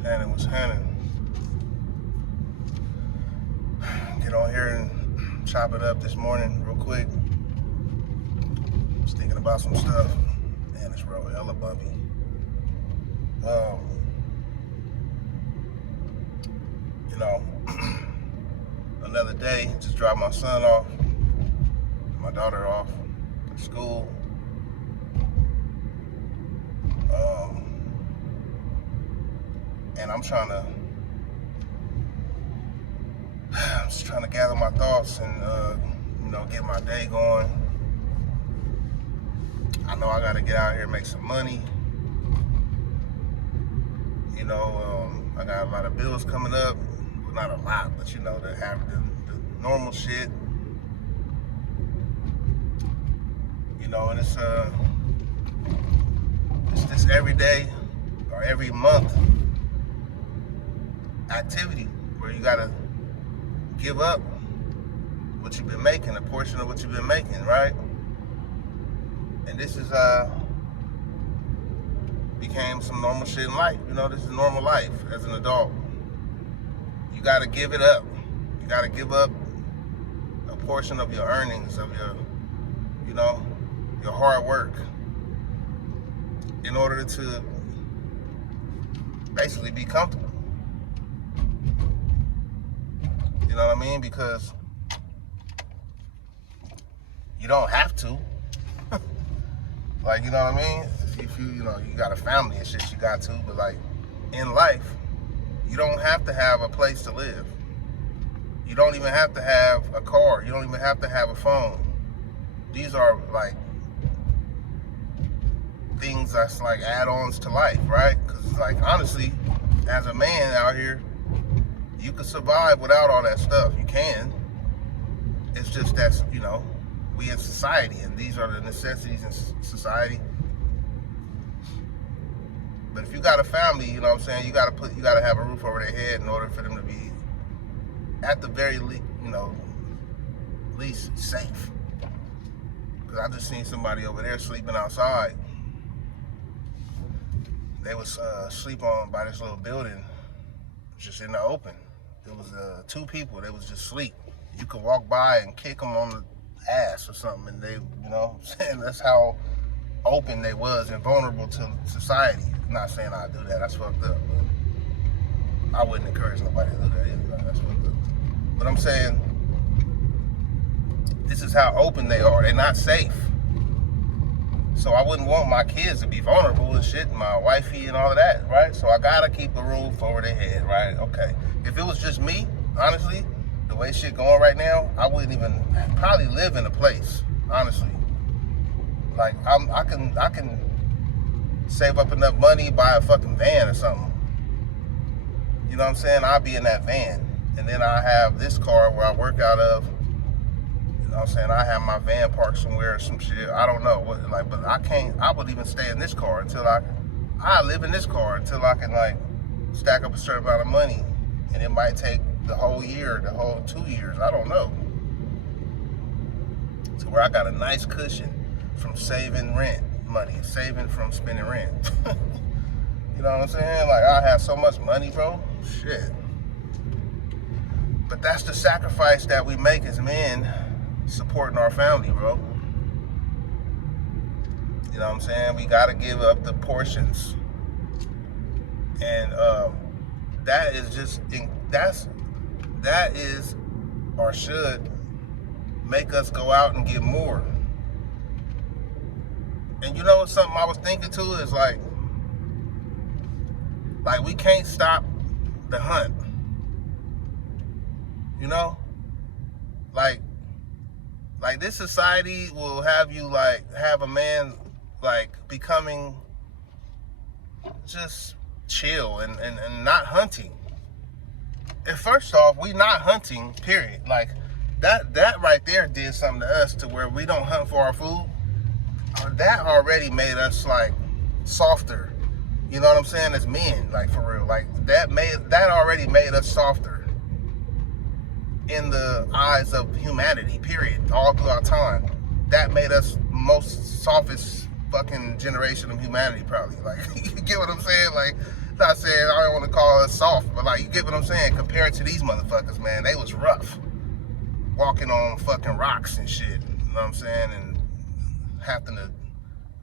What's happening? Get on here and chop it up this morning real quick. Was thinking about some stuff. Man, this road hella bumpy. Another day, just dropped my son off, my daughter off at school. And I'm just trying to gather my thoughts and, get my day going. I know I got to get out here and make some money. I got a lot of bills coming up. Well, not a lot, but the normal shit. And it's this every day or every month activity where you gotta give up what you've been making, a portion of what you've been making, right? And this is became some normal shit in life. This is normal life as an adult. You gotta give it up. You gotta give up a portion of your earnings, of your hard work, in order to basically be comfortable. You know what I mean? Because you don't have to. You know what I mean? If you got a family and shit, you got to. But in life, you don't have to have a place to live. You don't even have to have a car. You don't even have to have a phone. These are things that's add-ons to life, right? Because honestly, as a man out here, you can survive without all that stuff. You can. It's just that we in society, and these are the necessities in society. But if you got a family, you gotta have a roof over their head in order for them to be, at the very least safe. Because I just seen somebody over there sleeping outside. They was sleeping by this little building, just in the open. It was 2 people. They was just asleep. You could walk by and kick them on the ass or something, and they, that's how open they was and vulnerable to society. I'm not saying I do that. That's fucked up. But I wouldn't encourage nobody to do that either. That's fucked up. But I'm saying, this is how open they are. They're not safe. So I wouldn't want my kids to be vulnerable and shit, and my wifey and all of that, right? So I gotta keep a roof over their head, right? Okay. If it was just me, honestly, the way shit going right now, I wouldn't even probably live in a place, honestly. I can save up enough money, buy a fucking van or something. You know what I'm saying? I'll be in that van. And then I have this car where I work out of. You know what I'm saying? I have my van parked somewhere or some shit. I don't know what, but I would even stay in this car until I live in this car until I can stack up a certain amount of money. And it might take the whole year, the whole 2 years, I don't know. To where I got a nice cushion from saving rent money, saving from spending rent. You know what I'm saying? I have so much money, bro. Shit. But that's the sacrifice that we make as men, supporting our family, bro. You know what I'm saying? We gotta give up the portions. And that is or should make us go out and get more. And something I was thinking too is we can't stop the hunt. This society will have you have a man becoming just chill and not hunting. And first off, we not hunting, period. That right there did something to us to where we don't hunt for our food. That already made us softer. You know what I'm saying? As men, for real. That already made us softer in the eyes of humanity, period, all throughout time. That made us softest fucking generation of humanity, probably. You get what I'm saying? Not saying I don't want to call it soft, but like, you get what I'm saying? Compared to these motherfuckers, man, they was rough. Walking on fucking rocks and shit, you know what I'm saying? And having to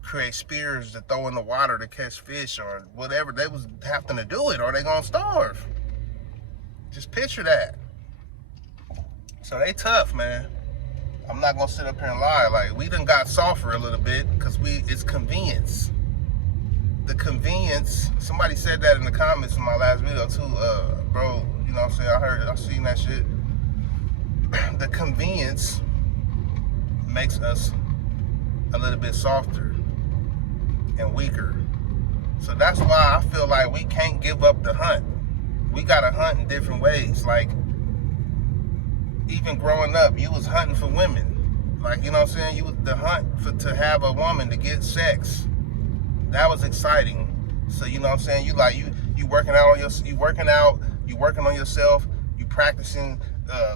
create spears to throw in the water to catch fish or whatever. They was having to do it or they gonna starve. Just picture that. So they tough, man. I'm not gonna sit up here and lie. Like, we done got softer a little bit because it's convenience. The convenience, somebody said that in the comments in my last video too, bro, you know what I'm saying? I seen that shit. The convenience makes us a little bit softer and weaker. So that's why I feel like we can't give up the hunt. We gotta hunt in different ways. Like, even growing up, you was hunting for women. Like, you know what I'm saying? You was the hunt to have a woman to get sex. That was exciting. So you know what I'm saying? You working out on you working on yourself, you practicing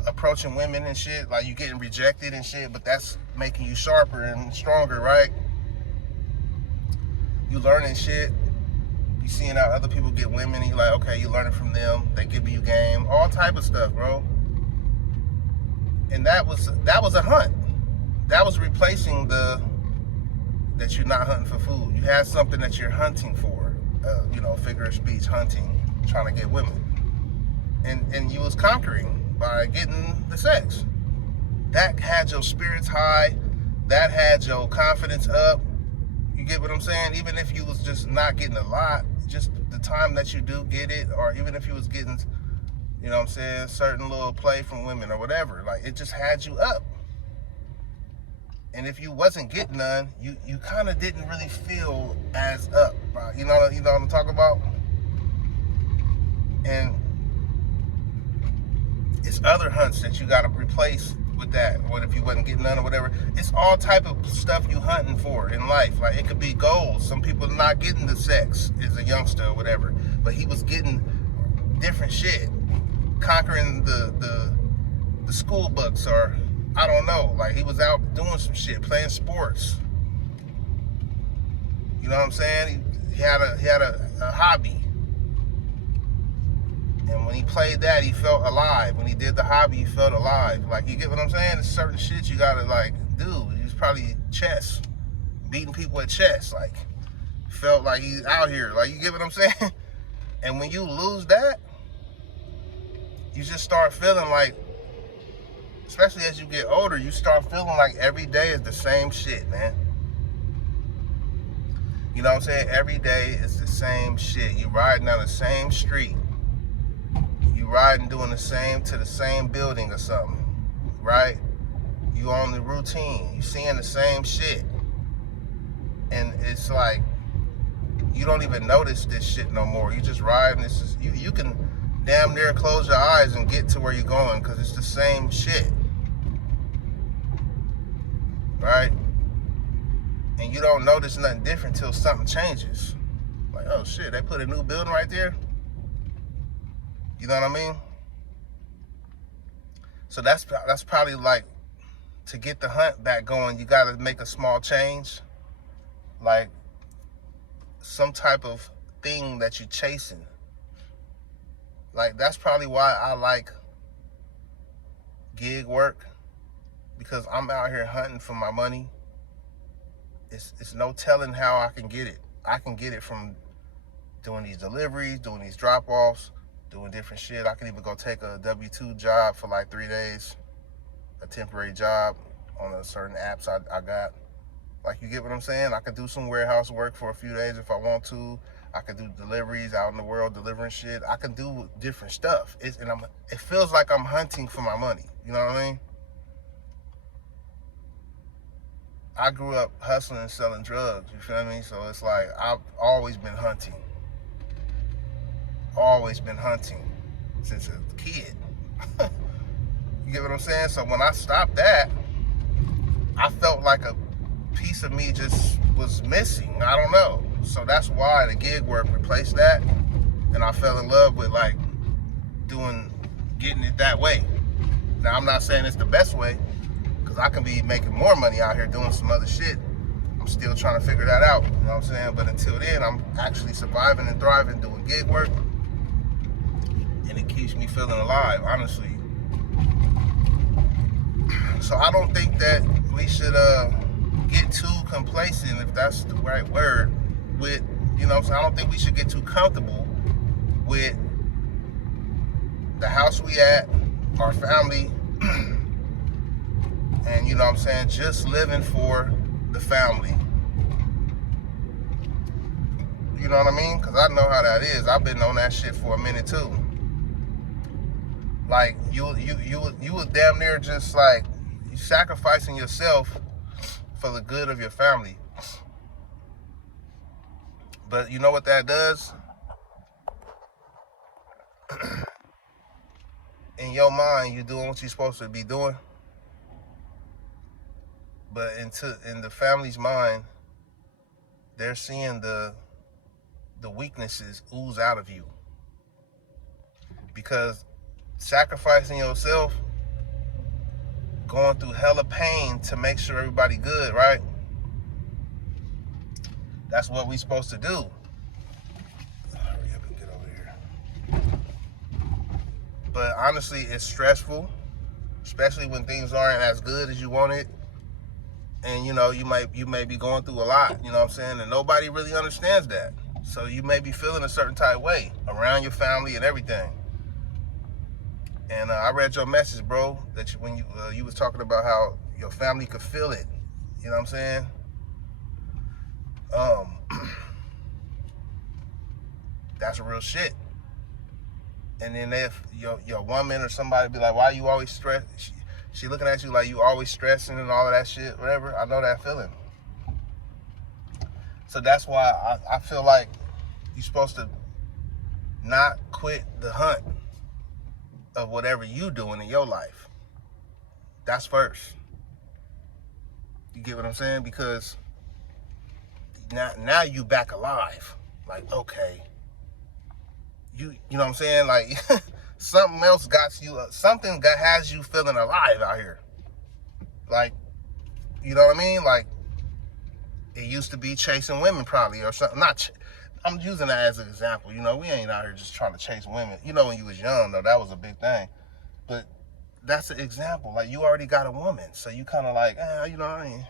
approaching women and shit, like you getting rejected and shit, but that's making you sharper and stronger, right? You learning shit, you seeing how other people get women, and you like, okay, you learning from them, they give you game, all type of stuff, bro. And that was a hunt. That was replacing that you're not hunting for food. You had something that you're hunting for, you know, figure of speech, hunting, trying to get women. And you was conquering by getting the sex. That had your spirits high. That had your confidence up. You get what I'm saying? Even if you was just not getting a lot, just the time that you do get it, or even if you was getting, you know what I'm saying, certain little play from women or whatever, like, it just had you up. And if you wasn't getting none, you kind of didn't really feel as up, bro. You know what I'm talking about? And it's other hunts that you got to replace with that. What if you wasn't getting none or whatever? It's all type of stuff you hunting for in life. Like, it could be goals. Some people are not getting the sex as a youngster or whatever, but he was getting different shit, conquering the school books, or I don't know, like, he was out doing some shit, playing sports. You know what I'm saying? He had a hobby. And when he played that, he felt alive. When he did the hobby, he felt alive. Like, you get what I'm saying? There's certain shit you gotta, like, do. He's probably chess, beating people at chess. Like, felt like he's out here. Like, you get what I'm saying? And when you lose that, you just start feeling like, especially as you get older, you start feeling like every day is the same shit, man. You know what I'm saying? Every day is the same shit. You riding down the same street. You riding doing the same to the same building or something, right? You on the routine. You seeing the same shit. And it's like, you don't even notice this shit no more. You just riding. This is, you can damn near close your eyes and get to where you're going because it's the same shit, right? And you don't notice nothing different till something changes. Like, oh shit, they put a new building right there. You know what I mean? So that's probably like, to get the hunt back going, you gotta make a small change, like some type of thing that you're chasing. Like, that's probably why I like gig work, because I'm out here hunting for my money. It's no telling how I can get it. I can get it from doing these deliveries, doing these drop-offs, doing different shit. I can even go take a W-2 job for like 3 days, a temporary job on a certain apps I got. Like, you get what I'm saying? I could do some warehouse work for a few days if I want to. I could do deliveries out in the world, delivering shit. I can do different stuff. It feels like I'm hunting for my money. You know what I mean? I grew up hustling and selling drugs, you feel me? So it's like, I've always been hunting. Always been hunting since a kid. You get what I'm saying? So when I stopped that, I felt like a piece of me just was missing. I don't know. So that's why the gig work replaced that. And I fell in love with like getting it that way. Now, I'm not saying it's the best way, because I can be making more money out here doing some other shit. I'm still trying to figure that out, you know what I'm saying? But until then, I'm actually surviving and thriving doing gig work, and it keeps me feeling alive, honestly. So I don't think that we should get too complacent, if that's the right word, with, you know what I'm saying? I don't think we should get too comfortable with the house we at, our family, and, you know what I'm saying, just living for the family. You know what I mean? Because I know how that is. I've been on that shit for a minute too. Like, you would damn near just like, you sacrificing yourself for the good of your family. But you know what that does? In your mind, you're doing what you're supposed to be doing. But in the family's mind, they're seeing the weaknesses ooze out of you. Because sacrificing yourself, going through hella pain to make sure everybody good, right? That's what we supposed to do. Hurry up and get over here. But honestly, it's stressful, especially when things aren't as good as you want it. And you know, you may be going through a lot, you know what I'm saying? And nobody really understands that. So you may be feeling a certain type of way around your family and everything. And I read your message, bro, that when you was talking about how your family could feel it. You know what I'm saying? That's real shit. And then if your woman or somebody be like, why you always stressed? She looking at you like you always stressing and all of that shit, whatever. I know that feeling. So that's why I feel like you're supposed to not quit the hunt of whatever you doing in your life. That's first. You get what I'm saying? Because now you back alive. Like, okay. You know what I'm saying? Like, something else got you, has you feeling alive out here. Like, you know what I mean? Like, it used to be chasing women probably, or something. I'm using that as an example. You know, we ain't out here just trying to chase women. You know, when you was young, though, that was a big thing. But that's an example. Like, you already got a woman. So you kind of like, you know, I ain't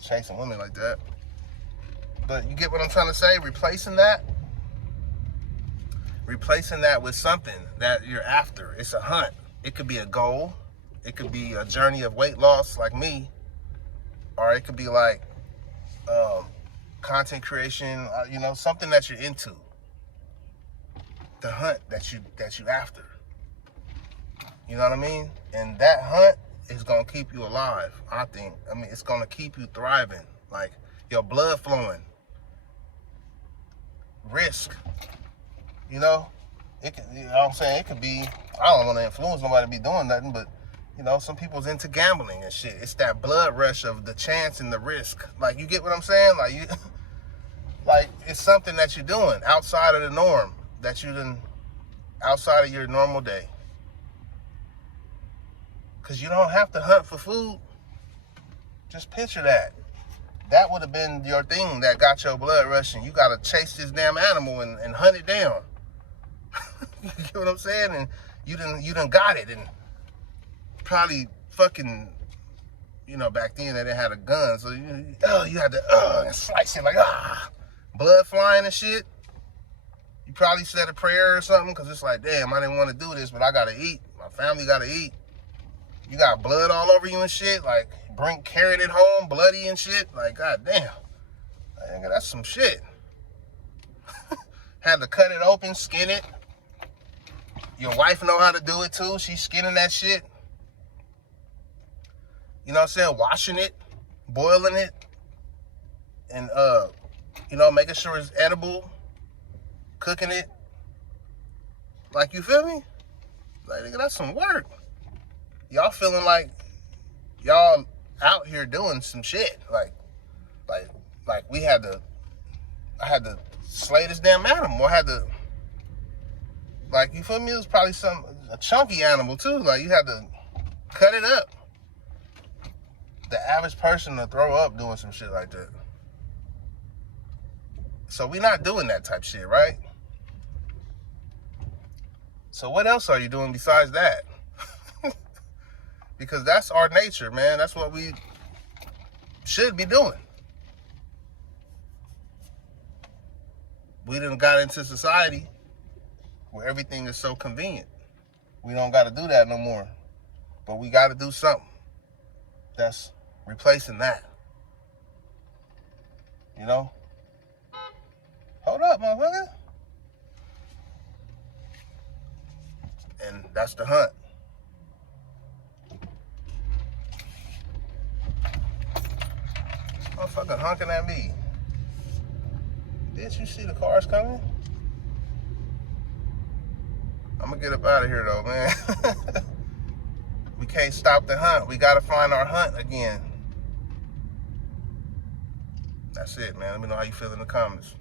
chasing women like that. But you get what I'm trying to say? Replacing that with something that you're after. It's a hunt. It could be a goal. It could be a journey of weight loss like me. Or it could be like content creation, you know, something that you're into. The hunt that you after. You know what I mean? And that hunt is gonna keep you alive, I think. I mean, it's gonna keep you thriving. Like, your blood flowing. Risk. You know? You know what I'm saying? It could be, I don't want to influence nobody to be doing nothing, but, you know, some people's into gambling and shit. It's that blood rush of the chance and the risk. Like, you get what I'm saying? Like, it's something that you're doing outside of the norm, that you done, outside of your normal day. Because you don't have to hunt for food. Just picture that. That would have been your thing that got your blood rushing. You got to chase this damn animal and hunt it down. You get what I'm saying? And you done got it. And probably fucking, you know, back then they didn't have a gun. So you had to slice it like, blood flying and shit. You probably said a prayer or something, because it's like, damn, I didn't want to do this, but I got to eat. My family got to eat. You got blood all over you and shit. Like, carrying it home, bloody and shit. Like, goddamn. That's some shit. Had to cut it open, skin it. Your wife know how to do it too. She's skinning that shit. You know what I'm saying? Washing it, boiling it, and you know, making sure it's edible, cooking it. Like, you feel me? Like, nigga, that's some work. Y'all feeling like y'all out here doing some shit. Like I had to slay this damn animal. I had to, like, you feel me? It was probably a chunky animal too. Like, you had to cut it up. The average person will throw up doing some shit like that. So we not doing that type shit, right? So what else are you doing besides that? Because that's our nature, man. That's what we should be doing. We done got into society where everything is so convenient. We don't got to do that no more. But we got to do something that's replacing that. You know? Hold up, motherfucker. And that's the hunt. Motherfucker honking at me. Didn't you see the cars coming? I'm gonna get up out of here though, man. We can't stop the hunt. We gotta find our hunt again. That's it, man. Let me know how you feel in the comments.